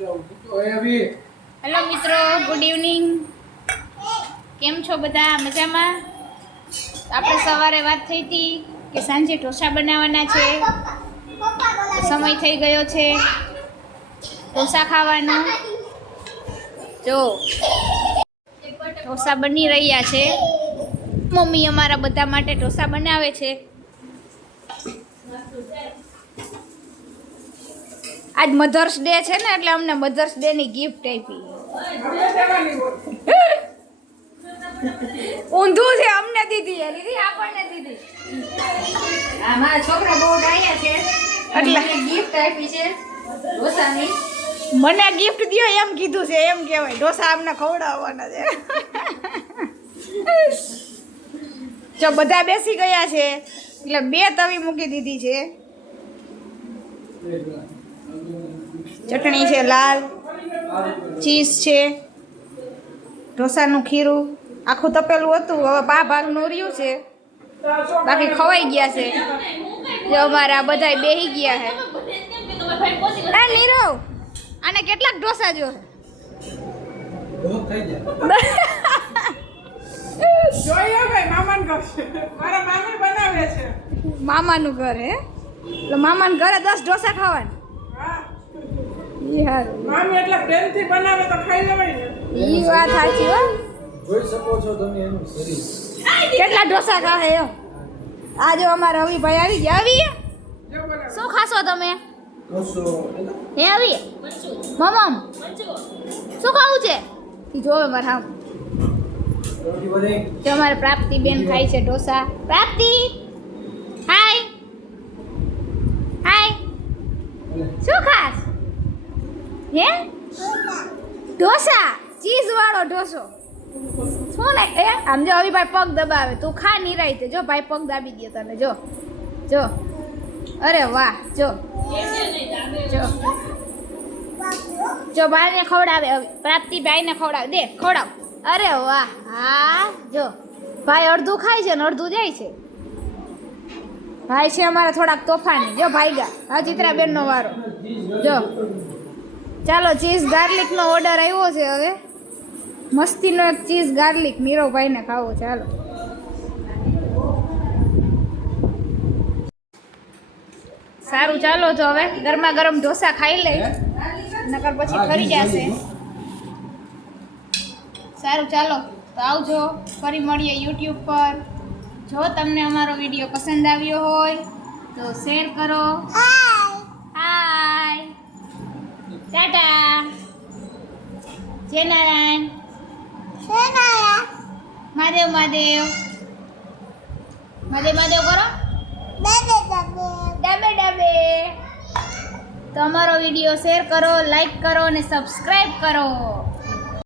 Hello મિત્રો, good evening. કેમ છો બધા? મજામાં? આપણે સવારે વાત થઈ હતી કે સાંજે ઢોસા બનાવવાના છે. સમય થઈ ગયો છે ઢોસા ખાવાનો. જો ઢોસા બની રહ્યા છે. મમ્મી અમારા બધા માટે ઢોસા બનાવે છે. આજ મધર્સ ડે છે ને, એટલે અમને મધર્સ ડે ની ગિફ્ટ આપી. ઊંધું છે, અમને દીધી લીધી, આપણને દીધી. મારા છોકરા બહુ ડાયા છે એટલે ગિફ્ટ આપી છે ઢોસાની. મને ગિફ્ટ દ્યો એમ કીધું છે, એમ કહેવાય. ઢોસા અમને ખવડાવવાના છે. જો બધા બેસી ગયા છે એટલે 2 તવી મૂકી દીધી છે. ચટણી છે લાલ, ચીઝ છે, ઢોસાનું ખીરું આખું તપેલું હતું, હવે ભાગનું રહ્યું છે, બાકી ખવાઈ ગયા છે. જો અમારા બધા બેહી ગયા છે. આ નીરવ, આને કેટલાક ઢોસા જો મામાનું ઘર હે, એટલે મામાનું ઘરે 10 ઢોસા ખાવાના. મામી એટલે પ્રેમથી બનાવે તો ખાઈ લેવાય ને. ઈ વાત સાચી હો. જોઈ શકો છો તમે એનું શરીર. કેટલા ઢોસા ખાહે હો. આ જો અમારા અવીભાઈ આવી ગયા. આવી શું ખાશો તમે? હે આવી મમમ શું ખાવું છે? ઈ જોવે મારે હામ. જો અમારે પ્રાપ્તિ બેન ખાય છે ઢોસા. પ્રાપ્તિ હાય હાય, શું ખાસ? હે ઢોસા, ચીઝ વાળો ઢોસો. શું ને એ આમ જો અવીભાઈ પગ દબાવે, તું ખા નિરાયતે. જો ભાઈ પગ દાબી દે તને. જો જો, અરે વાહ. જો જો જો ભાઈને ખવડાવે. પ્રાપ્તિ ભાઈને ખવડાવે. દે ખવડાવ. અરે વાહ. હા જો ભાઈ અડધું ખાય છે ને અડધું જાય છે. ભાઈ છે અમારા થોડાક તોફાની. જો ભાઈ ગા. હા ચિત્રાબેનનો વારો. જો ચાલો, ચીઝ ગાર્લિકનો ઓર્ડર આવ્યો છે. હવે મસ્તીનો એક ચીઝ ગાર્લિક નીરવભાઈને ખાવો. ચાલો સારું, ચાલો તો હવે ગરમા ગરમ ઢોસા ખાઈ લઈ, નકર પછી ફરી જશે. સારું ચાલો તો આવજો, ફરી મળીએ યુટ્યુબ પર. જો તમને અમારો વિડીયો પસંદ આવ્યો હોય તો શેર કરો. હાય, ટાટા, જય નારાયણ, મહાદેવ મહાદેવ, મહાદેવ મહાદેવ કરો. ડાબે ડાબે. તો અમારો વિડીયો શેર કરો, લાઈક કરો અને સબસ્ક્રાઈબ કરો.